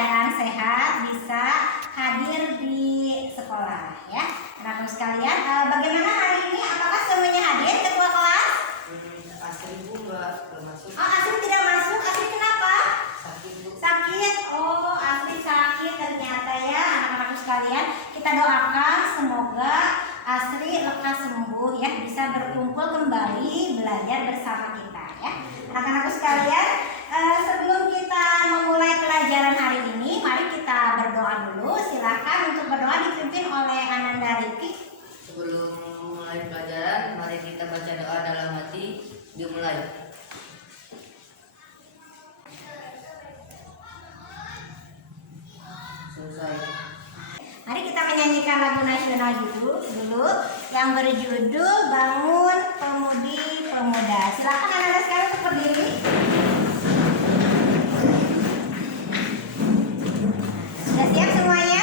keadaan sehat bisa hadir di sekolah ya. Anak-anak sekalian, bagaimana hari ini? Apakah semuanya hadir ketua kelas? Asri Bu nggak masuk. Oh, Asri tidak masuk. Asri kenapa? Sakit Bu. Sakit. Oh, Asri sakit ternyata ya anak-anak sekalian. Kita doakan semoga Asri lekas sembuh ya, bisa berkumpul kembali belajar bersama kita ya. Anak-anak sekalian, sebelum kita memulai pelajaran hari ini, mari kita berdoa dulu. Silakan untuk berdoa dipimpin oleh Ananda Riki. Sebelum mulai pelajaran, mari kita baca doa dalam hati. Dimulai. Selesai. Mari kita menyanyikan lagu nasional dulu yang berjudul Bangun Pemudi Pemuda. Silakan anak-anak sekalian untuk berdiri. Sudah siap semuanya?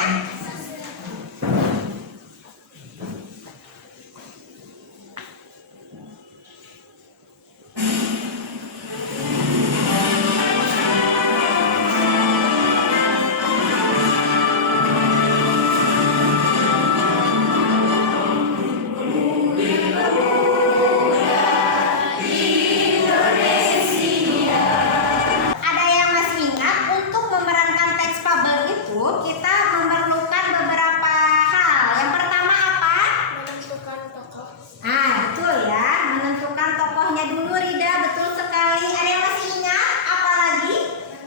Ada yang masih ingat untuk memerankan teks fabel itu kita memerlukan beberapa hal. Yang pertama apa? Menentukan tokoh. Betul ya, menentukan tokohnya dulu Rida, betul sekali. Ada yang masih ingat? Apa lagi?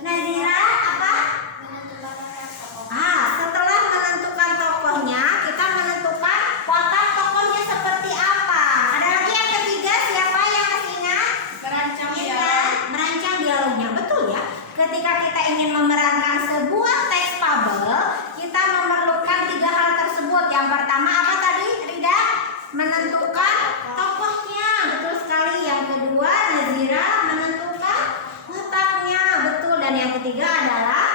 Nazira, apa? Menentukan tokoh. Setelah menentukan tokohnya, kita menentukan watak tokohnya seperti apa. Ada lagi yang ketiga, siapa yang masih ingat? Merancang Merancang dialognya, betul ya. Ketika kita ingin memerankan sebuah teks fabel, kita memerlukan 3 hal tersebut. Yang pertama apa tadi, Rida? Menentukan tokohnya, betul sekali. Yang kedua, Nazira menentukan wataknya, betul. Dan yang ketiga adalah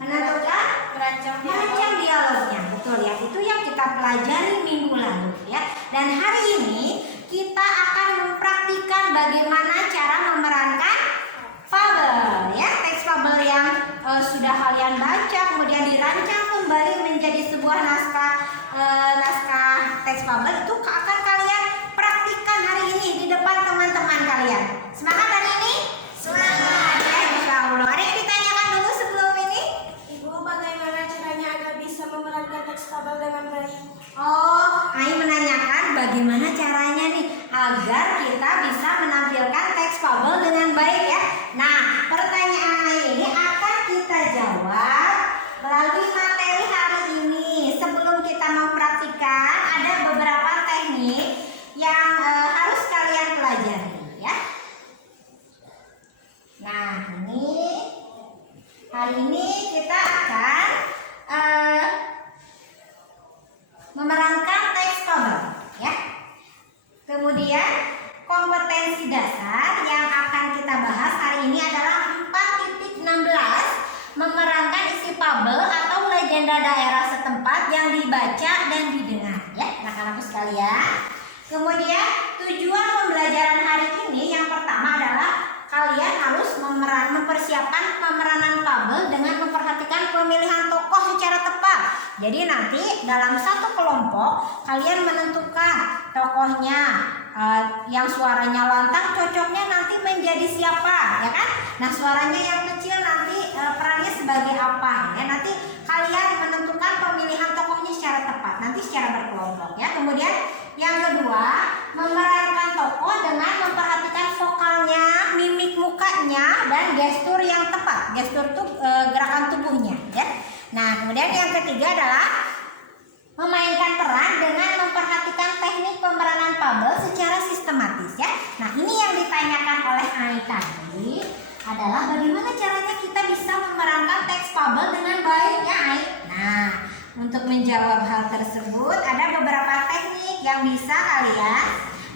menentukan merancang dialognya, betul ya. Itu yang kita pelajari minggu lalu ya. Dan hari ini kita akan mempraktikkan bagaimana cara memerankan fabel ya. Teks fabel yang sudah kalian baca kemudian dirancang kembali menjadi sebuah naskah teks fabel itu akan kalian praktikkan hari ini di depan teman-teman kalian. Semangat hari ini? Semangat ya, insya Allah. Ada yang ditanyakan dulu sebelum ini? Ibu, bagaimana caranya agar bisa memerankan teks fabel dengan baik? Ai menanyakan bagaimana caranya nih agar kita bisa menampilkan teks fabel dengan baik ya. Nah, pertanyaan Ai ini akan kita jawab melalui materi hari ini. Sebelum kita mempraktikkan, ada beberapa teknik yang harus kalian pelajari ya. Nah, hari ini kita akan memerankan teks fabel ya. Kemudian kompetensi dasar yang akan kita bahas hari ini adalah 4.16 memerankan isi fabel atau legenda daerah setempat yang dibaca dan didengar ya anak-anakku sekalian. Kemudian tujuan pembelajaran hari ini yang pertama adalah kalian harus mempersiapkan pemeranan fabel dengan memperhatikan pemilihan tokoh secara tepat. Jadi nanti dalam satu kelompok kalian menentukan tokohnya yang suaranya lantang cocoknya nanti menjadi siapa ya kan? Nah, suaranya yang kecil nanti perannya sebagai apa ya? Nanti kalian menentukan pemilihan tokohnya secara tepat nanti secara berkelompok ya. Kemudian yang kedua, memerankan tokoh dengan memperhatikan vokalnya, mimik mukanya, dan gestur yang tepat. Gestur itu gerakan tubuhnya ya. Nah, kemudian yang ketiga adalah memainkan peran dengan memperhatikan teknik pemeranan fabel secara sistematis ya. Nah, ini yang ditanyakan oleh Ai tadi adalah bagaimana caranya kita bisa memerankan teks fabel dengan baik ya Ai. Nah, untuk menjawab hal tersebut ada beberapa teknik yang bisa kalian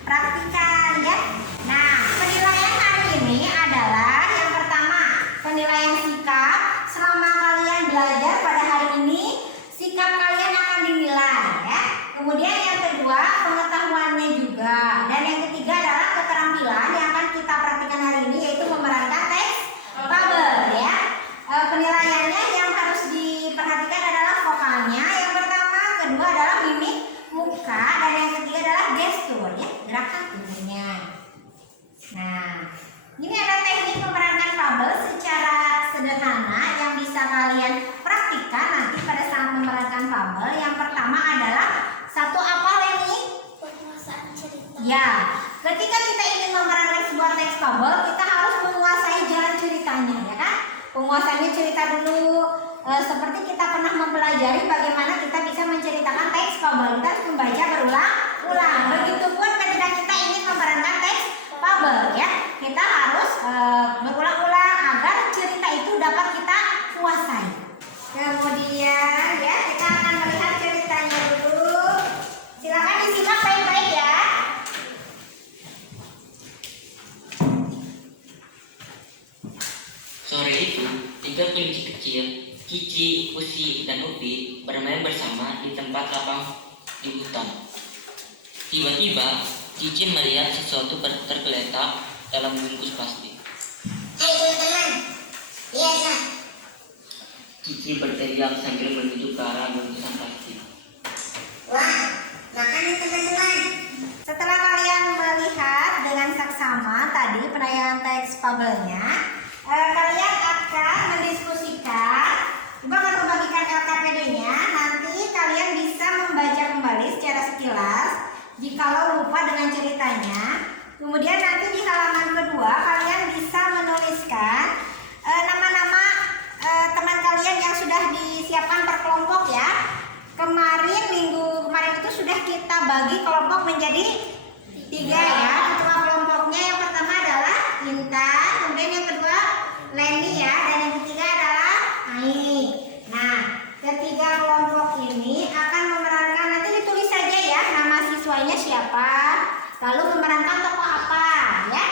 praktikkan ya. Nah, penilaian hari ini adalah yang pertama, penilaian sikap. Selama kalian belajar pada hari ini, sikap kalian akan dinilai ya. Kemudian yang kedua, pengetahuannya juga. Dan yang ketiga adalah keterampilan yang akan kita praktikkan hari ini, yaitu memerankan teks fabel ya. Penilaiannya fabel kita harus menguasai jalan ceritanya, ya kan? Penguasanya cerita dulu. Seperti kita pernah mempelajari bagaimana kita bisa menceritakan teks fabel, kita harus membaca berulang-ulang. Begitupun ketika kita ingin memerankan teks fabel, ya, kita harus berulang-ulang agar cerita itu dapat kita kuasai. Kemudian, ya, kita akan melihat ceritanya dulu. Silakan disimak baik-baik ya. Sore itu, 3 kelinci kecil, Cici, Usi, dan Upi bermain bersama di tempat lapang di hutan. Tiba-tiba, Cici melihat sesuatu tergeletak dalam bungkus plastik. Hai teman-teman, lihatlah. Cici berteriak sambil menuju ke arah bungkusan plastik. Wah, makanan teman-teman. Setelah kalian melihat dengan saksama tadi penayangan teks fabelnya, kalian akan mendiskusikan, coba akan membagikan LKPD-nya. Nanti kalian bisa membaca kembali secara sekilas jikalau lupa dengan ceritanya. Kemudian nanti di halaman kedua kalian bisa menuliskan nama-nama teman kalian yang sudah disiapkan per kelompok ya. Minggu kemarin itu sudah kita bagi kelompok menjadi 3 ya. Ketua kelompoknya yang pertama adalah Intan, kemudian yang kedua Leni ya, dan yang ketiga adalah Ai. Nah, ketiga kelompok ini akan memerankan, nanti ditulis saja ya nama siswanya siapa, lalu memerankan tokoh apa ya.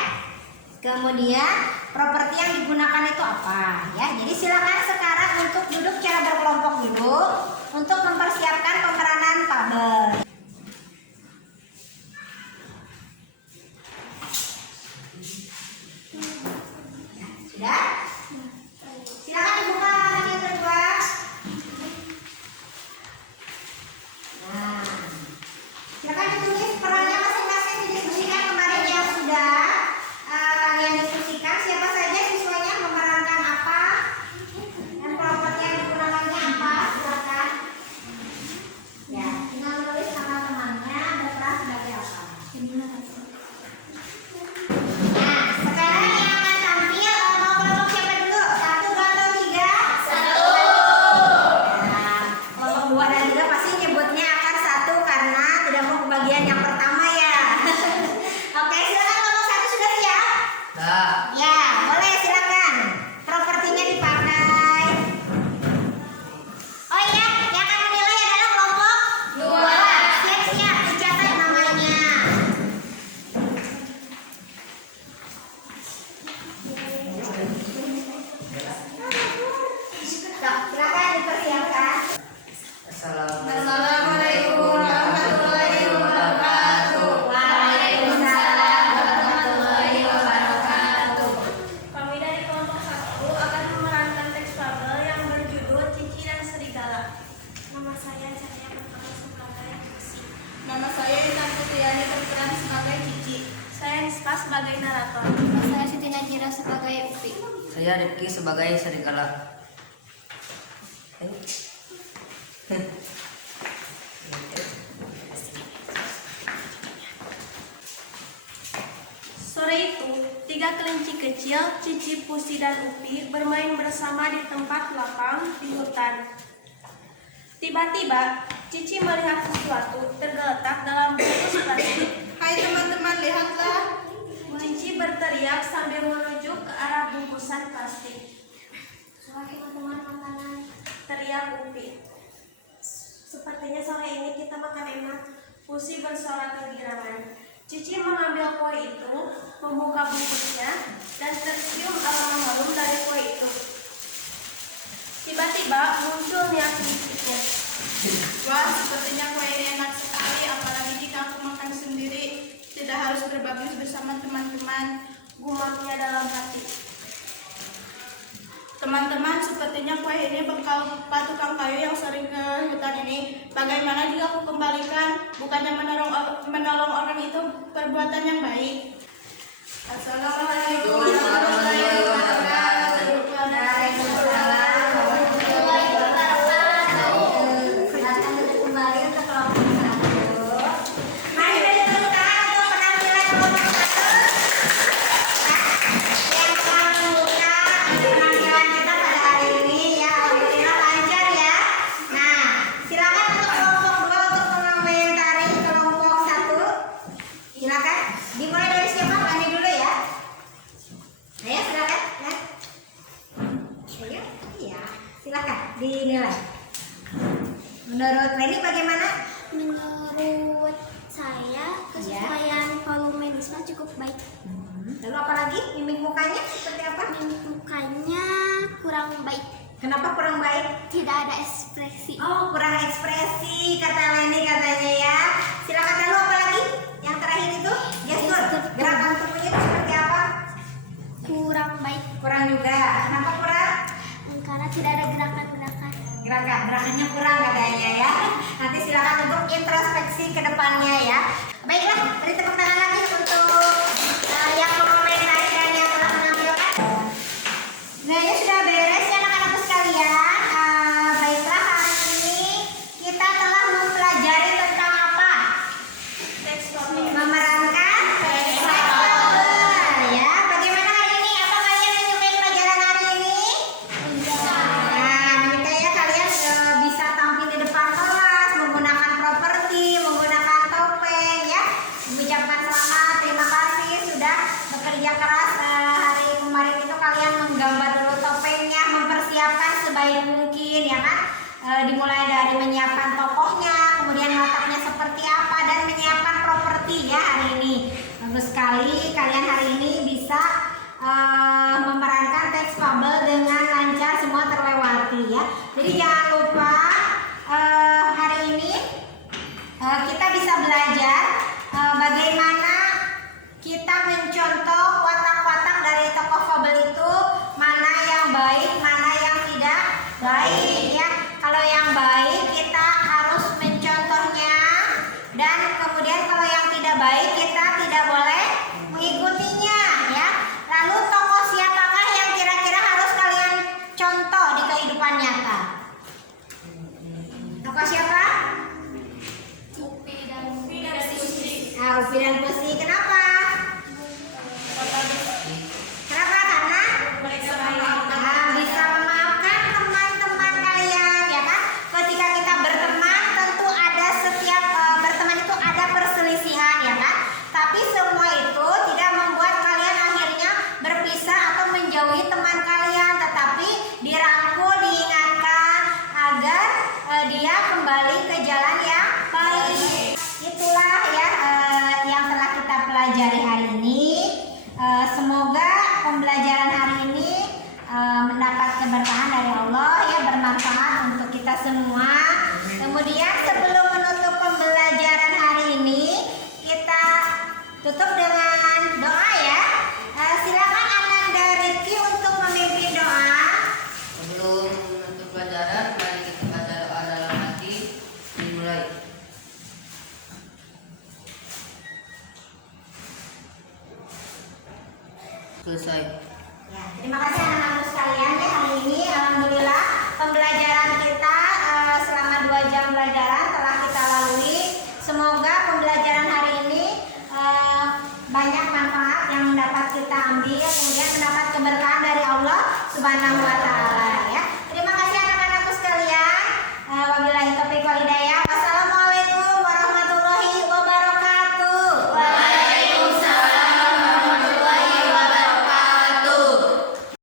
Kemudian properti yang digunakan itu apa ya. Jadi silakan sekarang untuk duduk secara berkelompok dulu untuk mempersiapkan pemeranan fabel. Sudah? Silakan dibuka halaman yang kedua. Nah, silakan ditulis perannya masing-masing, didiskusikan kemarin yang sudah kalian diskusikan. Siapa saja siswanya memerankan apa dan properti yang digunakannya apa. Silakan. Ya, tinggal tulis nama temannya berperan sebagai apa. Nah, sekarang yang akan tampil mau kelompok siapa dulu? 1, 2, atau 3? 1. Nah, kelompok 2 dan 3 pasti nyebutnya akar 1 karena tidak mau kebagian yang pertama ya. Oke, silakan kelompok 1 sudah siap? Dah. Ya, boleh silakan. Propertinya dipakai. Oh iya, yang akan menilai adalah kelompok 2. Siap-siap, dicatat namanya. Silakan dipersiapkan. Assalamualaikum warahmatullahi wabarakatuh. Waalaikumsalam warahmatullahi wabarakatuh. Kami dari kelompok 1 akan memerankan teks fabel yang berjudul Cici dan Serigala. Nama saya Cahaya berperan sebagai Usi. Nama saya Intan Fitriani berperan sebagai Cici. Saya Nispa sebagai narator. Nama saya Siti Najira sebagai Upi. Saya Rifki sebagai serigala. Sore itu, 3 kelinci kecil, Cici, Pusi, dan Upi bermain bersama di tempat lapang di hutan. Tiba-tiba, Cici melihat sesuatu tergeletak dalam bungkus plastik. Hai teman-teman, lihatlah. Cici berteriak sambil menuju ke arah bungkusan plastik. Teman-teman makanan. Teriak Upi. Sepertinya sore ini kita makan enak. Pusi bersorak kegirangan. Cici mengambil kue itu, membuka bungkusnya, dan tercium aroma harum dari kue itu. Tiba-tiba muncul niat sedikitnya. Wah, sepertinya kue ini enak sekali, apalagi jika aku makan sendiri. Tidak harus berbagi bersama teman-teman. Gumatnya dalam hati. Teman-teman, sepertinya kue ini bekal Pak tukang kayu yang sering ke hutan ini. Bagaimana jika aku kembalikan? Bukannya menolong orang itu perbuatan yang baik. Assalamualaikum warahmatullahi wabarakatuh. Waalaikumsalam warahmatullahi wabarakatuh. Silakan duduk kembali untuk kelompok 1. Mari beri tepuk tangan untuk penampilan kelompok 1. dinilai. Menurut Leni bagaimana? Menurut saya kesesuaian volume Nisma cukup baik. Lalu apalagi mimik mukanya seperti apa? Mukanya kurang baik. Kenapa kurang baik? Tidak ada ekspresi. Oh, kurang ekspresi kata Leni katanya ya. Silakan lalu apalagi? Yang terakhir itu gestur. Gerakan tubuhnya itu seperti apa? Kurang baik Kurang juga. Kenapa kurang? karena tidak ada gerakan-gerakan. Gerakannya kurang katanya ya. Nanti silakan untuk introspeksi ke depannya ya. Baiklah, beri tepuk tangan lagi untuk yang mengomentari dan yang telah menampilkan. Nah, ya sudah beres ya anak-anakku sekalian. Baiklah, hari ini kita telah mempelajari tentang apa? Memerankan teks fabel ya. Bagaimana hari ini? Apa kalian menyukai pelajaran hari ini? Nah, menyukai ya kalian bisa tampil di depan kelas menggunakan properti, menggunakan topeng ya. Mengucapkan selamat, terima kasih sudah bekerja keras hari kemarin itu kalian menggambar dulu topengnya, mempersiapkan sebaik mungkin ya kan. Dimulai dari menyiapkan tokohnya, kemudian wataknya seperti apa dan menyiapkan properti ya hari ini. Bagus sekali kalian hari ini bisa memerankan teks fabel dengan lancar, semua terlewati ya. Jadi jangan lupa hari ini kita bisa belajar bagaimana kita mencontoh watak-watak dari tokoh fabel itu, mana yang baik, mana yang tidak baik ya. Kalau yang baik kita harus mencontohnya, dan kemudian kalau yang tidak baik kita tidak boleh mengikutinya ya. Lalu tokoh siapakah yang kira-kira harus kalian contoh di kehidupan nyata? Tokoh siapa? Upi dan Susi. Upi dan Pusi. Kenapa? Kenapa? Karena bisa memaafkan teman-teman kalian ya kan. Ketika kita berteman tentu ada setiap berteman itu ada perselisihan ya kan. Tapi semua itu tidak membuat kalian akhirnya berpisah atau menjauhi teman kalian, tetapi dirangkul, diingatkan agar dia kembali ke jalan yang baik. Itulah ya yang telah kita pelajari hari ini. Semoga pembelajaran hari ini mendapat keberkahan dari Allah ya, bermanfaat untuk kita semua. Kemudian sebelum menutup pembelajaran hari ini, kita tutup dengan doa ya. Silakan Ananda Rizky untuk memimpin doa. Sebelum menutup pelajaran, mari kita baca doa dalam hati. Dimulai. Selesai. Ya, terima kasih anak-anak sekalian ya, hari ini alhamdulillah pembelajaran kita selama 2 jam pelajaran telah kita lalui. Semoga pembelajaran hari ini banyak manfaat yang dapat kita ambil, kemudian mendapat keberkahan dari Allah Subhanahu wa taala.